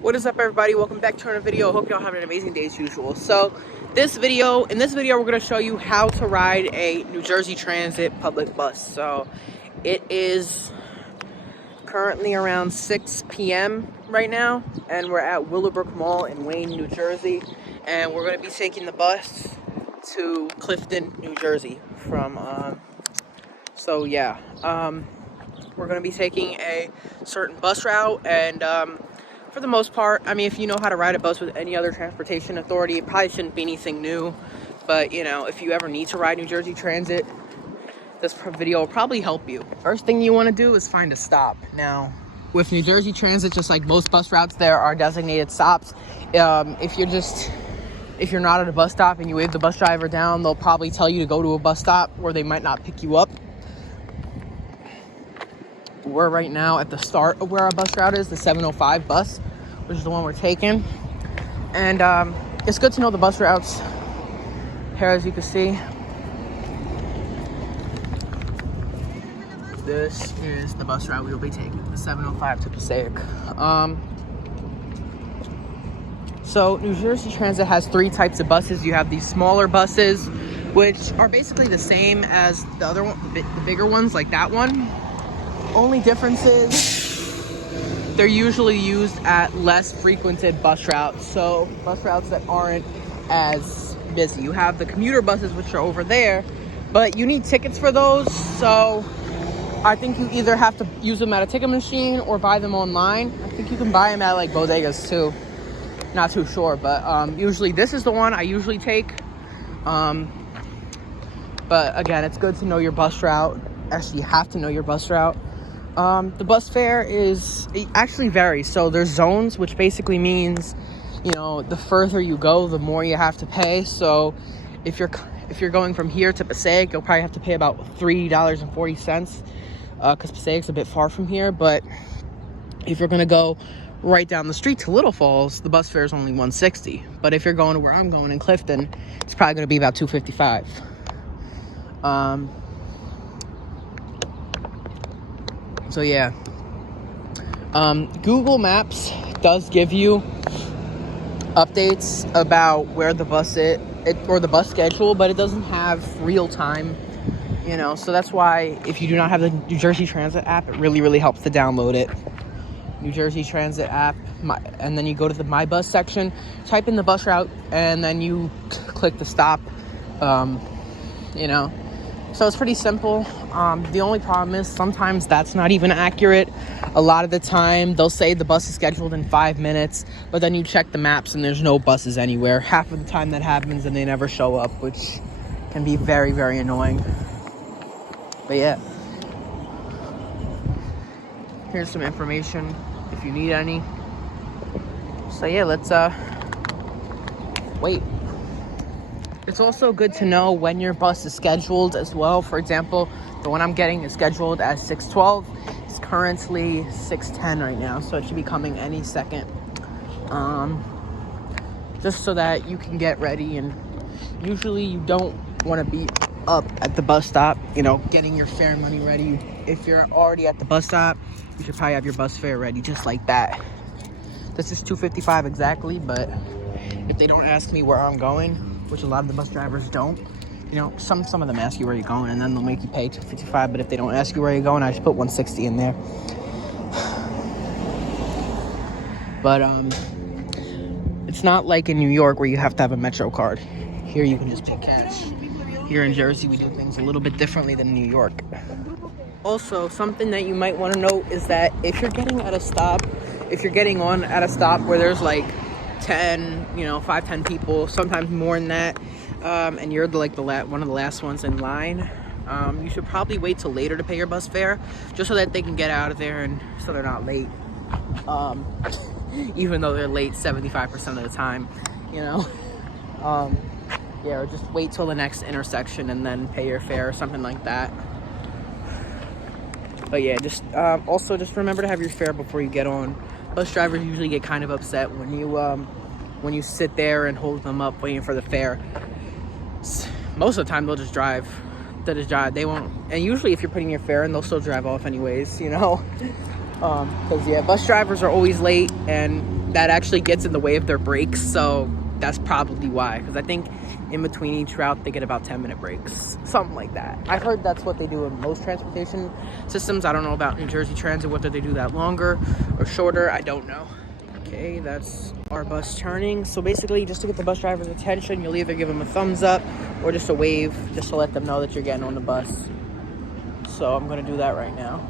What is up, everybody? Welcome back to another video. Hope y'all having an amazing day as usual. So in this video we're going to show you how to ride a New Jersey Transit public bus. So it is currently around 6 p.m. right now, and we're at Willowbrook Mall in Wayne, New Jersey, and we're going to be taking the bus to Clifton, New Jersey from we're going to be taking a certain bus route, and for the most part, I mean, if you know how to ride a bus with any other transportation authority, it probably shouldn't be anything new. But, you know, if you ever need to ride New Jersey Transit, this video will probably help you. First thing you want to do is find a stop. Now, with New Jersey Transit, just like most bus routes, there are designated stops. If you're not at a bus stop and you wave the bus driver down, they'll probably tell you to go to a bus stop, or they might not pick you up. We're right now at the start of where our bus route is, the 705 bus, which is the one we're taking. And it's good to know the bus routes here, as you can see. This is the bus route we will be taking, the 705 to Passaic. So New Jersey Transit has three types of buses. You have these smaller buses, which are basically the same as the other one, the bigger ones like that one. Only difference is they're usually used at less frequented bus routes, so bus routes that aren't as busy. You have the commuter buses, which are over there, but you need tickets for those, so I think you either have to use them at a ticket machine or buy them online. I think you can buy them at like bodegas too. Not too sure, but usually this is the one I usually take. But again, it's good to know your bus route. Actually, you have to know your bus route. The bus fare it actually varies. So there's zones, which basically means, you know, the further you go, the more you have to pay. So if you're going from here to Passaic, you'll probably have to pay about $3.40, because Passaic's a bit far from here. But if you're gonna go right down the street to Little Falls, the bus fare is only $160. But if you're going to where I'm going in Clifton, it's probably gonna be about $255. So yeah, Google Maps does give you updates about where the bus is, or the bus schedule, but it doesn't have real time, you know, so that's why if you do not have the New Jersey Transit app, it really helps to download it. New Jersey Transit app, and then you go to the My Bus section, type in the bus route, and then you click the stop, you know. So it's pretty simple. The only problem is sometimes that's not even accurate. A lot of the time they'll say the bus is scheduled in 5 minutes, but then you check the maps and there's no buses anywhere. Half of the time that happens and they never show up, which can be very annoying. But yeah, here's some information if you need any. So yeah, let's wait. It's also good to know when your bus is scheduled as well. For example, the one I'm getting is scheduled at 6:12. It's currently 6:10 right now, so it should be coming any second. Just so that you can get ready, and usually you don't want to be up at the bus stop, you know, getting your fare money ready. If you're already at the bus stop, you should probably have your bus fare ready just like that. This is $255 exactly, but if they don't ask me where I'm going, which a lot of the bus drivers don't, you know, some of them ask you where you're going, and then they'll make you pay $255. But if they don't ask you where you're going, I just put $160 in there. But it's not like in New York where you have to have a Metro card. Here you can just pay cash. Here in Jersey, we do things a little bit differently than New York. Also, something that you might want to note is that if you're getting on at a stop where there's like 5-10 people, sometimes more than that, and you're one of the last ones in line, you should probably wait till later to pay your bus fare, just so that they can get out of there and so they're not late, even though they're late 75% of the time, you know. Or just wait till the next intersection and then pay your fare or something like that. But yeah, also just remember to have your fare before you get on. Bus drivers usually get kind of upset when you sit there and hold them up waiting for the fare. Most of the time they'll just drive. They won't, and usually if you're putting your fare in, they'll still drive off anyways, you know. Because yeah, bus drivers are always late, and that actually gets in the way of their brakes. So that's probably why, because I think in between each route they get about 10-minute breaks, something like that. I've heard that's what they do in most transportation systems. I don't know about New Jersey Transit, whether they do that longer or shorter, I don't know. Okay, that's our bus turning. So basically, just to get the bus driver's attention, you'll either give them a thumbs up or just a wave, just to let them know that you're getting on the bus. So I'm gonna do that right now.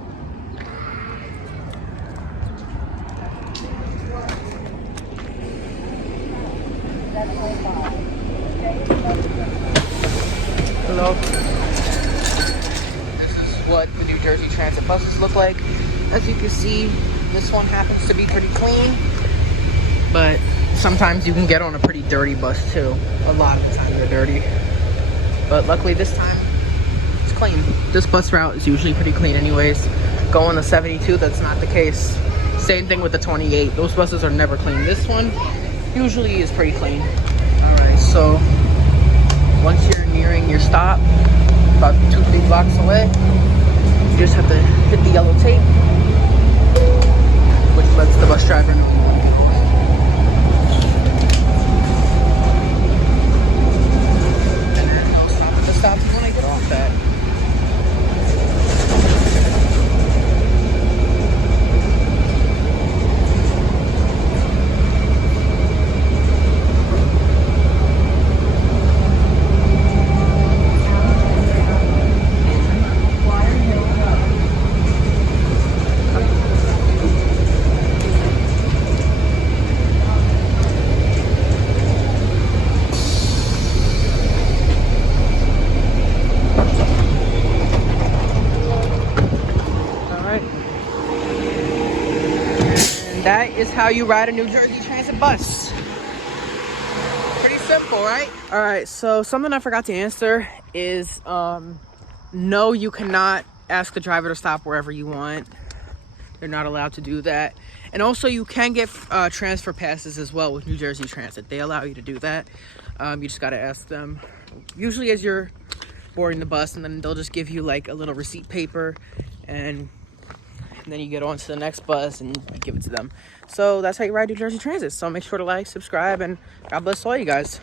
Hello. This is what the New Jersey Transit buses look like. As you can see, this one happens to be pretty clean, but sometimes you can get on a pretty dirty bus too. A lot of the time they're dirty, but luckily this time it's clean. This bus route is usually pretty clean anyways. Going to 72, that's not the case. Same thing with the 28. Those buses are never clean. This one usually is pretty clean. All right, so once you're nearing your stop, about 2-3 blocks away, you just have to hit the yellow tape, which lets the bus driver know you want to be going. And then I'll stop at the stops when I get off that. That is how you ride a New Jersey Transit bus. Pretty simple, right? All right, so something I forgot to answer is no, you cannot ask the driver to stop wherever you want. They're not allowed to do that. And also you can get transfer passes as well with New Jersey Transit. They allow you to do that. You just gotta ask them, usually as you're boarding the bus, and then they'll just give you like a little receipt paper, and then you get on to the next bus and you give it to them. So that's how you ride New Jersey Transit. So make sure to like, subscribe, and God bless all you guys.